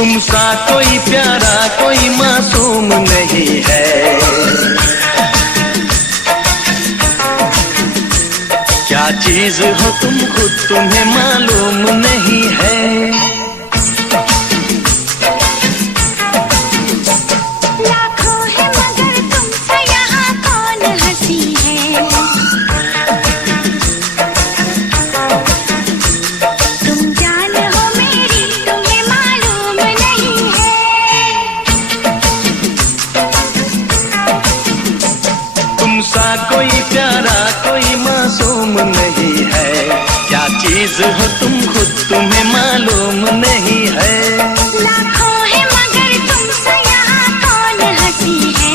तुम सा कोई प्यारा कोई मासूम नहीं है। क्या चीज हो तुम खुद तुम्हें मालूम नहीं है। लाखों है मगर तुमसे यहाँ कौन हंसी है। तुम जान हो मेरी तुम्हें मालूम नहीं है। तुम सा कोई प्यारा कोई मासूम नहीं है। क्या चीज हो तुम खुद तुम्हें मालूम नहीं है। लाखों है मगर तुमसे यहाँ कौन हंसी है।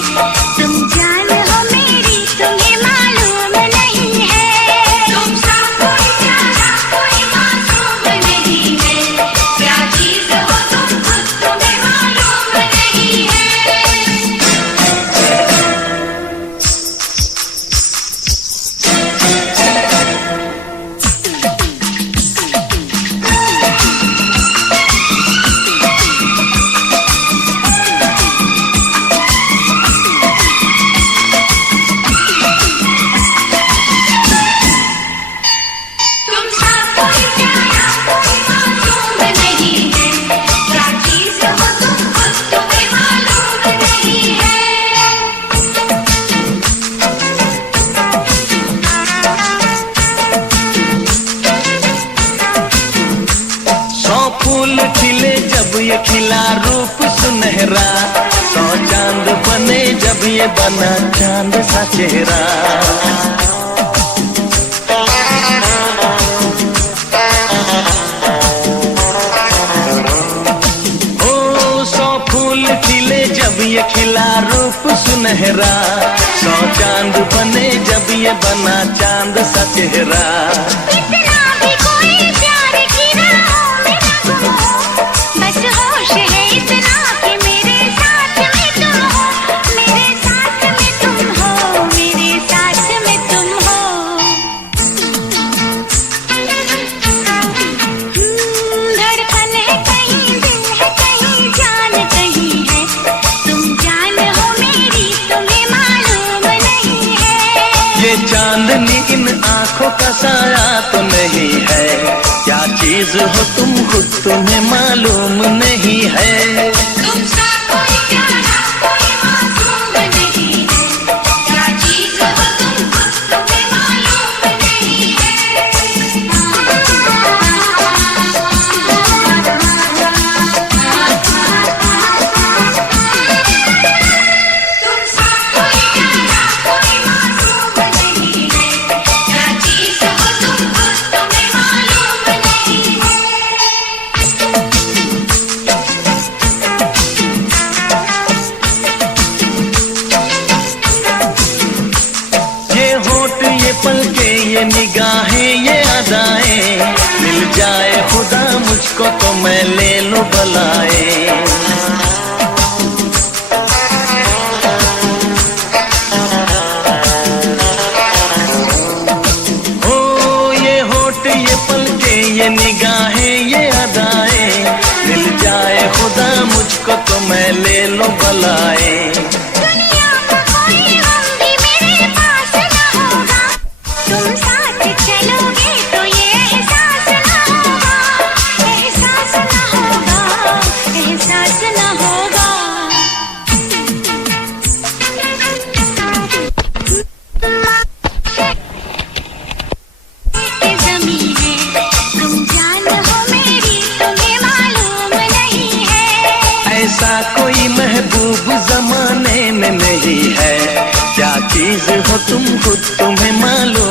तुम जान हो मेरी तुम्हें मालूम नहीं है। तुम सा कोई प्यारा कोई मासूम नहीं है। क्या चीज हो तुम खुद तुम्हें मालूम नहीं है। तुम सा कोई प्यारा कोई मासूम नहीं है। क्या चीज हो तुम खुद तुम्हें मालूम नहीं है। 100 फूल खिले जब ये खिला रूप सुनहरा। 100 चांद बने जब ये बना चांद सा चेहरा। ओ 100 फूल खिले जब ये खिला रूप सुनहरा। 100 चांद बने जब ये बना चांद सा चेहरा। इतना भी कोई प्यार की राहों में न गुम हो। बस होश है इतना कि मेरे साथ में तुम हो। मेरे साथ में तुम हो। मेरे साथ में तुम हो। धड़कन है कहीं दिल है कहीं जान कहीं है। तुम जान हो मेरी तुम्हें मालूम नहीं है। ये चांदनी इन आंखों का साया तो नहीं है। क्या चीज हो तुम खुद तुम्हें मालूम नहीं है। तुम सा कोई प्यारा कोई मासूम नहीं है। क्या चीज हो तुम खुद तुम्हें मालूम नहीं है। तुम सा कोई प्यारा कोई मासूम नहीं है। क्या चीज हो तुम खुद तुम्हें मालूम नहीं है। ये होठ ये पलके ये निगाहें ये अदाएं। मिल जाए खुदा मुझको तो मैं ले लूं बलाए। ओ ये होठ ये पलके ये निगाहें ये अदाएं। मिल जाए खुदा मुझको तो मैं ले लूं बलाए। दुनिया का कोई गम भी मेरे पास न होगा। तुम साथ चलोगे तो ये एहसास न होगा। एहसास न होगा। एहसास न होगा। ये ज़मीं है। तुम जान हो मेरी तुम्हें मालूम नहीं है। ऐसा कोई महबूब जमाने में नहीं है। क्या चीज हो तुम खुद तुम्हें मालूम